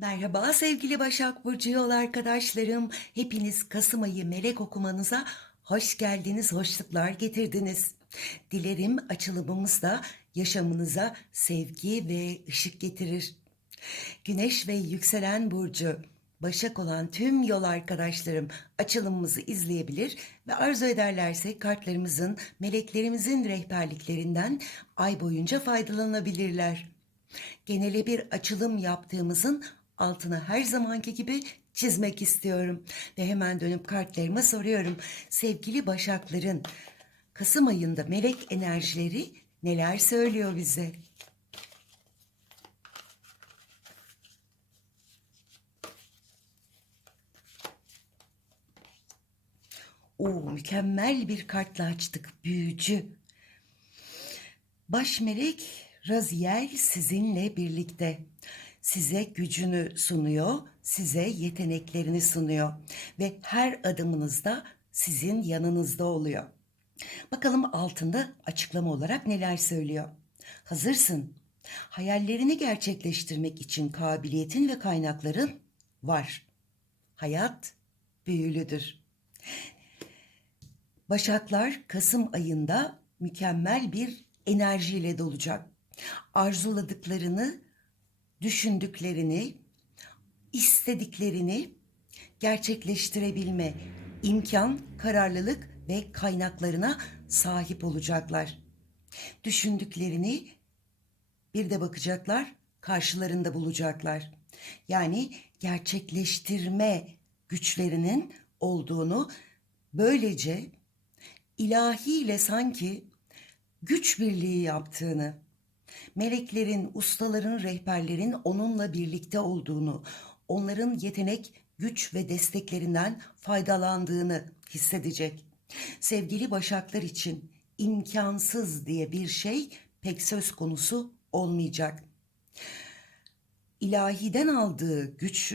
Merhaba sevgili Başak Burcu yol arkadaşlarım. Hepiniz Kasım ayı melek okumanıza hoş geldiniz, hoşluklar getirdiniz. Dilerim açılımımız da yaşamınıza sevgi ve ışık getirir. Güneş ve yükselen burcu Başak olan tüm yol arkadaşlarım açılımımızı izleyebilir ve arzu ederlerse kartlarımızın, meleklerimizin rehberliklerinden ay boyunca faydalanabilirler. Genele bir açılım yaptığımızın altını her zamanki gibi çizmek istiyorum. Ve hemen dönüp kartlarıma soruyorum. Sevgili Başakların Kasım ayında melek enerjileri neler söylüyor bize? Oo, mükemmel bir kartla açtık. Büyücü. Baş melek Raziel sizinle birlikte. Size gücünü sunuyor, size yeteneklerini sunuyor ve her adımınızda sizin yanınızda oluyor. Bakalım altında açıklama olarak neler söylüyor. Hazırsın. Hayallerini gerçekleştirmek için kabiliyetin ve kaynakların var. Hayat büyülüdür. Başaklar Kasım ayında mükemmel bir enerjiyle dolacak. Arzuladıklarını, düşündüklerini, istediklerini gerçekleştirebilme imkan, kararlılık ve kaynaklarına sahip olacaklar. Düşündüklerini bir de bakacaklar, karşılarında bulacaklar. Yani gerçekleştirme güçlerinin olduğunu böylece ilahiyle sanki güç birliği yaptığını, meleklerin, ustaların, rehberlerin onunla birlikte olduğunu, onların yetenek, güç ve desteklerinden faydalandığını hissedecek. Sevgili Başaklar için imkansız diye bir şey pek söz konusu olmayacak. İlahiden aldığı güç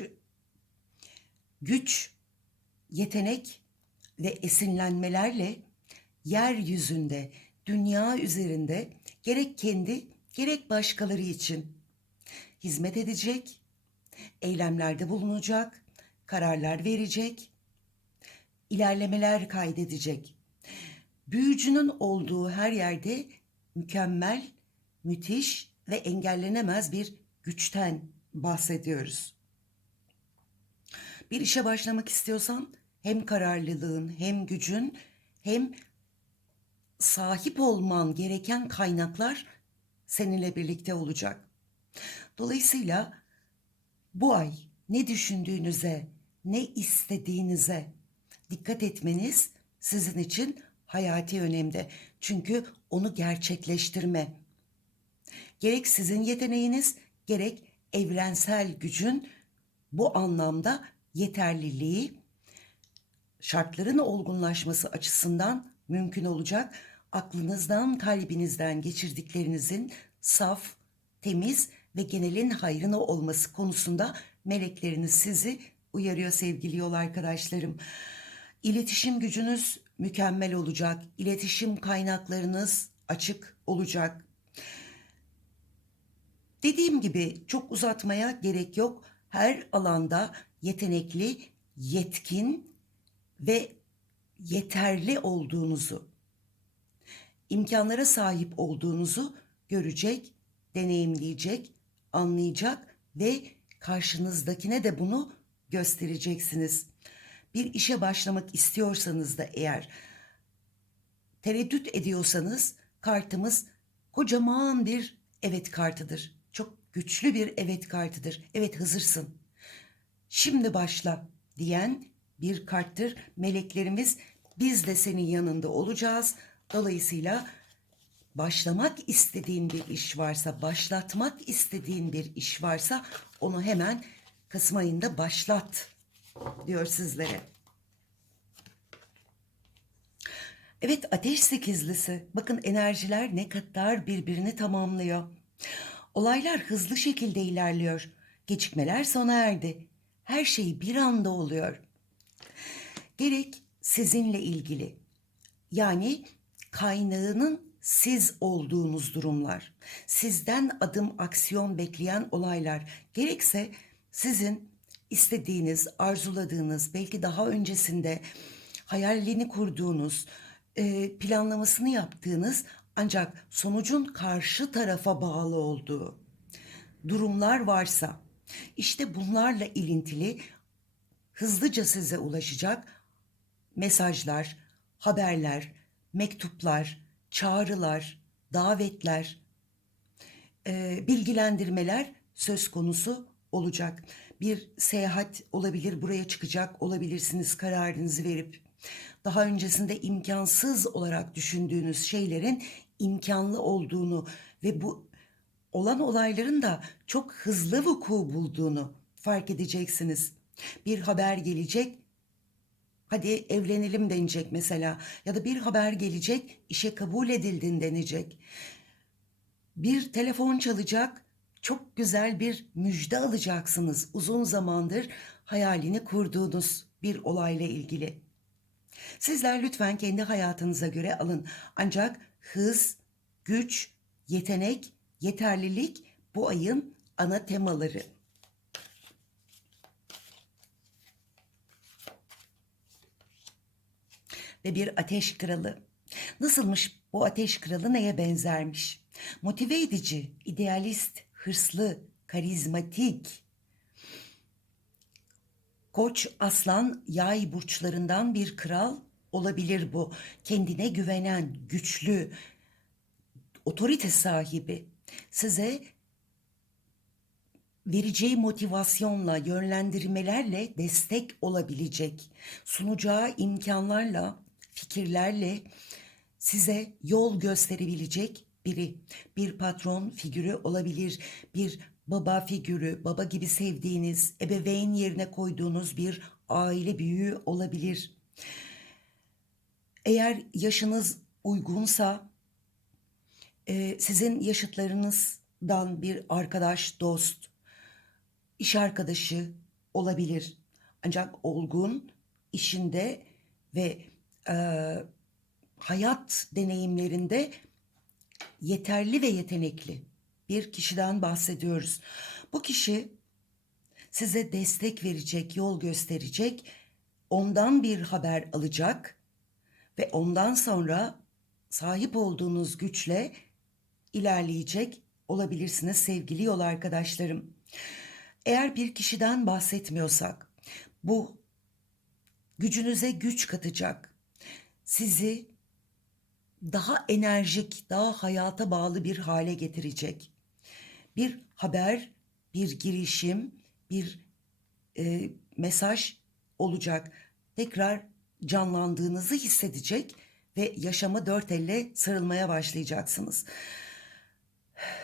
güç, yetenek ve esinlenmelerle yeryüzünde, dünya üzerinde gerek kendi gerek başkaları için hizmet edecek, eylemlerde bulunacak, kararlar verecek, ilerlemeler kaydedecek. Büyücünün olduğu her yerde mükemmel, müthiş ve engellenemez bir güçten bahsediyoruz. Bir işe başlamak istiyorsan hem kararlılığın hem gücün hem sahip olman gereken kaynaklar seninle birlikte olacak. Dolayısıyla bu ay ne düşündüğünüze, ne istediğinize dikkat etmeniz sizin için hayati önemde. Çünkü onu gerçekleştirme. Gerek sizin yeteneğiniz, gerek evrensel gücün bu anlamda yeterliliği şartların olgunlaşması açısından mümkün olacak. Aklınızdan, kalbinizden geçirdiklerinizin saf, temiz ve genelin hayrına olması konusunda melekleriniz sizi uyarıyor sevgili yol arkadaşlarım. İletişim gücünüz mükemmel olacak. İletişim kaynaklarınız açık olacak. Dediğim gibi çok uzatmaya gerek yok. Her alanda yetenekli, yetkin ve yeterli olduğunuzu, imkanlara sahip olduğunuzu görecek, deneyimleyecek, anlayacak ve karşınızdakine de bunu göstereceksiniz. Bir işe başlamak istiyorsanız da eğer tereddüt ediyorsanız kartımız kocaman bir evet kartıdır. Çok güçlü bir evet kartıdır. Evet hazırsın. Şimdi başla diyen bir karttır. Meleklerimiz biz de senin yanında olacağız. Dolayısıyla başlamak istediğin bir iş varsa, başlatmak istediğin bir iş varsa onu hemen Kasım ayında başlat diyor sizlere. Evet ateş sekizlisi. Bakın enerjiler ne kadar birbirini tamamlıyor. Olaylar hızlı şekilde ilerliyor. Gecikmeler sona erdi. Her şey bir anda oluyor. Gerek sizinle ilgili yani kaynağının siz olduğunuz durumlar, sizden adım aksiyon bekleyen olaylar, gerekse sizin istediğiniz, arzuladığınız, belki daha öncesinde hayalini kurduğunuz, e, planlamasını yaptığınız ancak sonucun karşı tarafa bağlı olduğu durumlar varsa işte bunlarla ilintili hızlıca size ulaşacak mesajlar, haberler, mektuplar, çağrılar, davetler, e, bilgilendirmeler söz konusu olacak. Bir seyahat olabilir, buraya çıkacak olabilirsiniz kararınızı verip. Daha öncesinde imkansız olarak düşündüğünüz şeylerin imkanlı olduğunu ve bu olan olayların da çok hızlı vuku bulduğunu fark edeceksiniz. Bir haber gelecek, hadi evlenelim denecek mesela ya da bir haber gelecek, işe kabul edildin denecek. Bir telefon çalacak, çok güzel bir müjde alacaksınız. Uzun zamandır hayalini kurduğunuz bir olayla ilgili. Sizler lütfen kendi hayatınıza göre alın. Ancak hız, güç, yetenek, yeterlilik bu ayın ana temaları. Ve bir ateş kralı. Nasılmış bu ateş kralı neye benzermiş? Motive edici, idealist, hırslı, karizmatik. Koç, aslan, yay burçlarından bir kral olabilir bu. Kendine güvenen, güçlü, otorite sahibi. Size vereceği motivasyonla, yönlendirmelerle destek olabilecek, sunacağı imkanlarla, fikirlerle size yol gösterebilecek biri. Bir patron figürü olabilir, bir baba figürü, baba gibi sevdiğiniz, ebeveyn yerine koyduğunuz bir aile büyüğü olabilir. Eğer yaşınız uygunsa e, sizin yaşıtlarınızdan bir arkadaş, dost, iş arkadaşı olabilir. Ancak olgun, işinde ve e, hayat deneyimlerinde yeterli ve yetenekli bir kişiden bahsediyoruz. Bu kişi size destek verecek, yol gösterecek, ondan bir haber alacak ve ondan sonra sahip olduğunuz güçle ilerleyecek olabilirsiniz sevgili yol arkadaşlarım. Eğer bir kişiden bahsetmiyorsak bu gücünüze güç katacak. Sizi daha enerjik, daha hayata bağlı bir hale getirecek. Bir haber, bir girişim, bir e, mesaj olacak. Tekrar canlandığınızı hissedecek ve yaşama dört elle sarılmaya başlayacaksınız.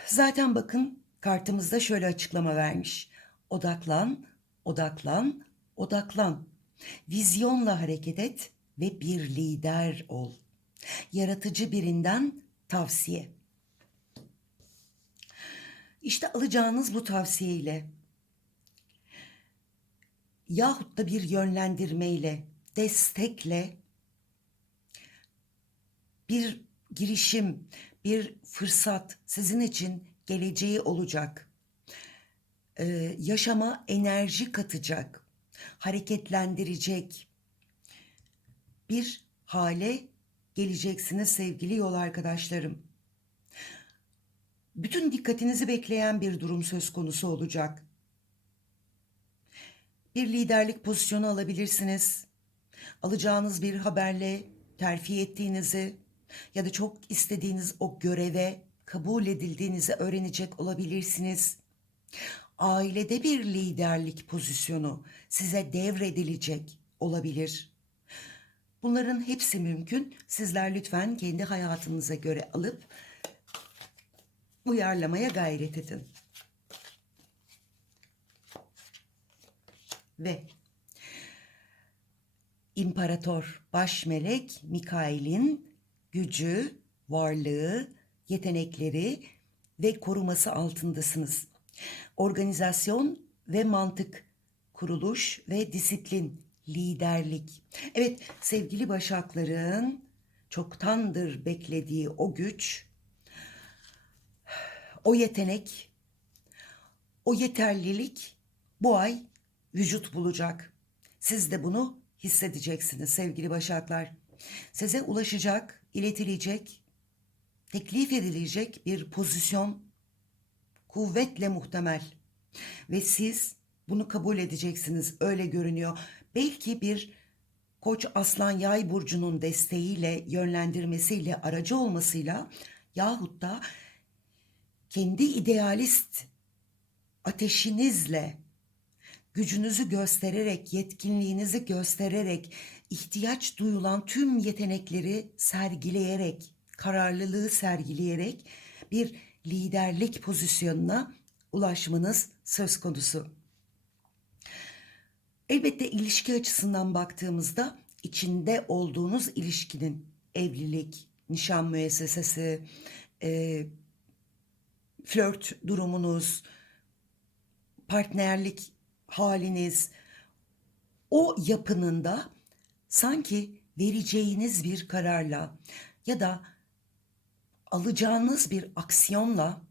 Zaten bakın kartımızda şöyle açıklama vermiş. Odaklan, odaklan, odaklan. Vizyonla hareket et ve bir lider ol. Yaratıcı birinden tavsiye. İşte alacağınız bu tavsiyeyle yahut da bir yönlendirmeyle, destekle bir girişim, bir fırsat sizin için geleceği olacak. Ee, yaşama enerji katacak, hareketlendirecek bir hale geleceksiniz sevgili yol arkadaşlarım. Bütün dikkatinizi bekleyen bir durum söz konusu olacak. Bir liderlik pozisyonu alabilirsiniz. Alacağınız bir haberle terfi ettiğinizi ya da çok istediğiniz o göreve kabul edildiğinizi öğrenecek olabilirsiniz. Ailede bir liderlik pozisyonu size devredilecek olabilir. Bunların hepsi mümkün. Sizler lütfen kendi hayatınıza göre alıp uyarlamaya gayret edin. Ve İmparator baş melek Mikail'in gücü, varlığı, yetenekleri ve koruması altındasınız. Organizasyon ve mantık, kuruluş ve disiplin, liderlik. Evet sevgili başakların çoktandır beklediği o güç, o yetenek, o yeterlilik bu ay vücut bulacak. Siz de bunu hissedeceksiniz sevgili Başaklar. Size ulaşacak, iletilecek, teklif edilecek bir pozisyon kuvvetle muhtemel. Ve siz bunu kabul edeceksiniz öyle görünüyor. Belki bir Koç Aslan Yay burcunun desteğiyle, yönlendirmesiyle, aracı olmasıyla yahut da kendi idealist ateşinizle gücünüzü göstererek, yetkinliğinizi göstererek, ihtiyaç duyulan tüm yetenekleri sergileyerek, kararlılığı sergileyerek bir liderlik pozisyonuna ulaşmanız söz konusu. Elbette ilişki açısından baktığımızda içinde olduğunuz ilişkinin evlilik, nişan müessesesi, e, flört durumunuz, partnerlik haliniz, o yapının da sanki vereceğiniz bir kararla ya da alacağınız bir aksiyonla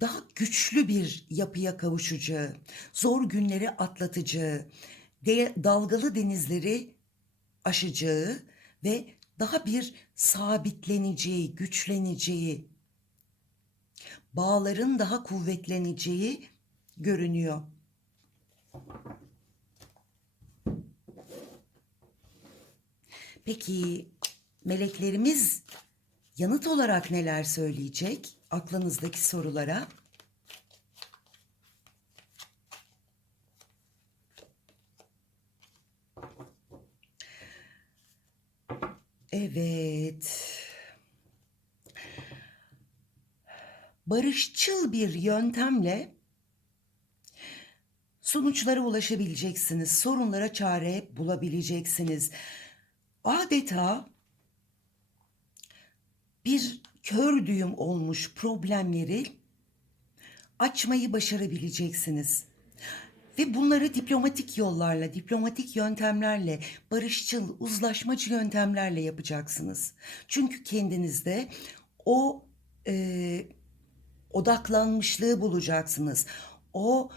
daha güçlü bir yapıya kavuşacağı, zor günleri atlatacağı, dalgalı denizleri aşacağı ve daha bir sabitleneceği, güçleneceği, bağların daha kuvvetleneceği görünüyor. Peki meleklerimiz yanıt olarak neler söyleyecek aklınızdaki sorulara? Evet. Barışçıl bir yöntemle sonuçlara ulaşabileceksiniz. Sorunlara çare bulabileceksiniz. Adeta bir kör düğüm olmuş problemleri açmayı başarabileceksiniz. Ve bunları diplomatik yollarla, diplomatik yöntemlerle, barışçıl, uzlaşmacı yöntemlerle yapacaksınız. Çünkü kendinizde o e, odaklanmışlığı bulacaksınız. O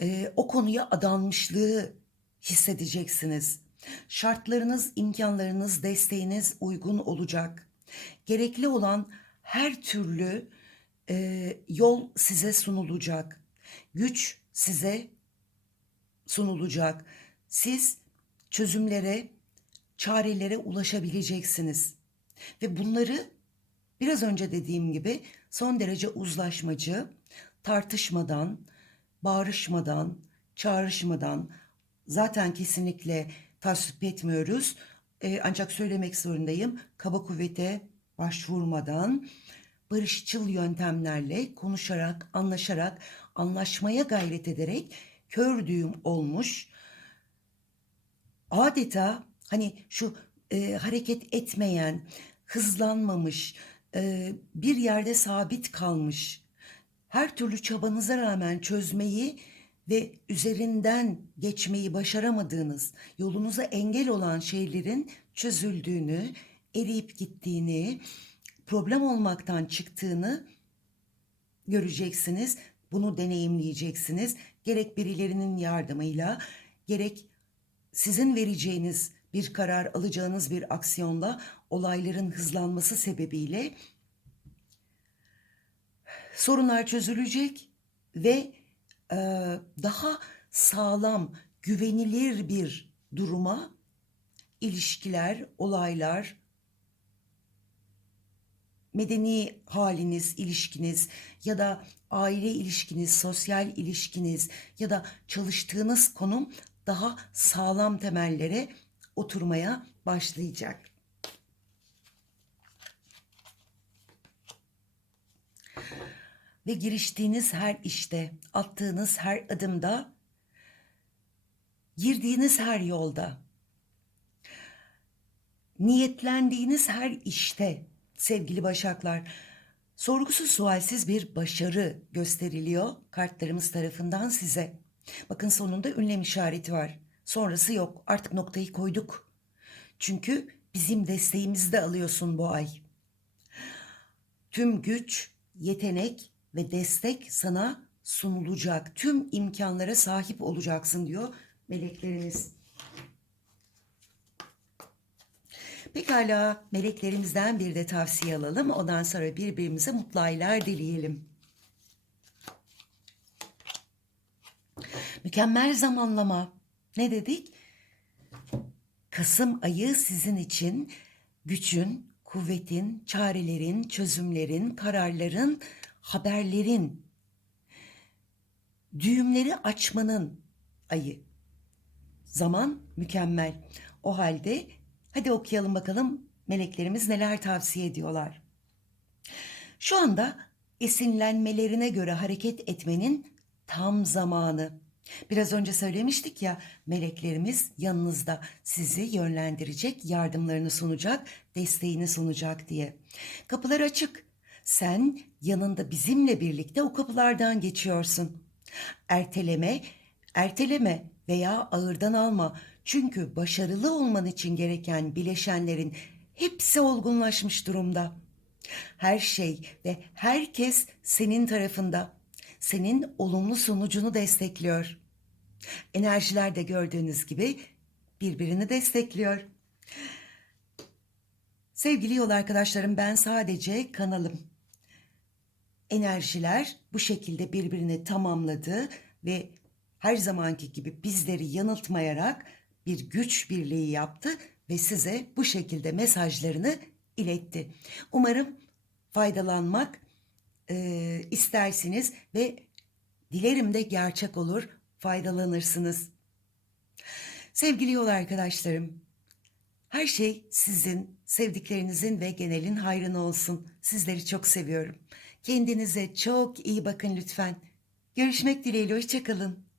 e, o konuya adanmışlığı hissedeceksiniz. Şartlarınız, imkanlarınız, desteğiniz uygun olacak. Gerekli olan her türlü e, yol size sunulacak. Güç size sunulacak. Siz çözümlere, çarelere ulaşabileceksiniz. Ve bunları biraz önce dediğim gibi son derece uzlaşmacı, tartışmadan, bağrışmadan, çağrışmadan zaten kesinlikle tasvip etmiyoruz. Ee, ancak söylemek zorundayım. Kaba kuvvete başvurmadan barışçıl yöntemlerle konuşarak, anlaşarak, anlaşmaya gayret ederek kör düğüm olmuş. Adeta hani şu e, hareket etmeyen, hızlanmamış, e, bir yerde sabit kalmış, her türlü çabanıza rağmen çözmeyi ve üzerinden geçmeyi başaramadığınız, yolunuza engel olan şeylerin çözüldüğünü, eriyip gittiğini, problem olmaktan çıktığını göreceksiniz. Bunu deneyimleyeceksiniz. Gerek birilerinin yardımıyla, gerek sizin vereceğiniz bir karar, alacağınız bir aksiyonla olayların hızlanması sebebiyle sorunlar çözülecek ve daha sağlam, güvenilir bir duruma ilişkiler, olaylar, medeni haliniz, ilişkiniz ya da aile ilişkiniz, sosyal ilişkiniz ya da çalıştığınız konum daha sağlam temellere oturmaya başlayacak. Ve giriştiğiniz her işte, attığınız her adımda, girdiğiniz her yolda, niyetlendiğiniz her işte sevgili başaklar, sorgusuz sualsiz bir başarı gösteriliyor kartlarımız tarafından size. Bakın sonunda ünlem işareti var. Sonrası yok. Artık noktayı koyduk. Çünkü bizim desteğimizi de alıyorsun bu ay. Tüm güç, yetenek ve destek sana sunulacak tüm imkanlara sahip olacaksın diyor meleklerimiz. Pekala meleklerimizden bir de tavsiye alalım. Ondan sonra birbirimize mutlu aylar dileyelim. Mükemmel zamanlama. Ne dedik? Kasım ayı sizin için gücün, kuvvetin, çarelerin, çözümlerin, kararların, haberlerin, düğümleri açmanın ayı. Zaman mükemmel. O halde hadi okuyalım bakalım meleklerimiz neler tavsiye ediyorlar. Şu anda esinlenmelerine göre hareket etmenin tam zamanı. Biraz önce söylemiştik ya meleklerimiz yanınızda sizi yönlendirecek, yardımlarını sunacak, desteğini sunacak diye. Kapılar açık. Sen yanında bizimle birlikte o kapılardan geçiyorsun. Erteleme, erteleme veya ağırdan alma. Çünkü başarılı olman için gereken bileşenlerin hepsi olgunlaşmış durumda. Her şey ve herkes senin tarafında. Senin olumlu sonucunu destekliyor. Enerjiler de gördüğünüz gibi birbirini destekliyor. Sevgili yol arkadaşlarım ben sadece kanalım. Enerjiler bu şekilde birbirini tamamladı ve her zamanki gibi bizleri yanıltmayarak bir güç birliği yaptı ve size bu şekilde mesajlarını iletti. Umarım faydalanmak e, istersiniz ve dilerim de gerçek olur, faydalanırsınız. Sevgili yol arkadaşlarım, her şey sizin, sevdiklerinizin ve genelin hayrına olsun. Sizleri çok seviyorum. Kendinize çok iyi bakın lütfen. Görüşmek dileğiyle, hoşçakalın.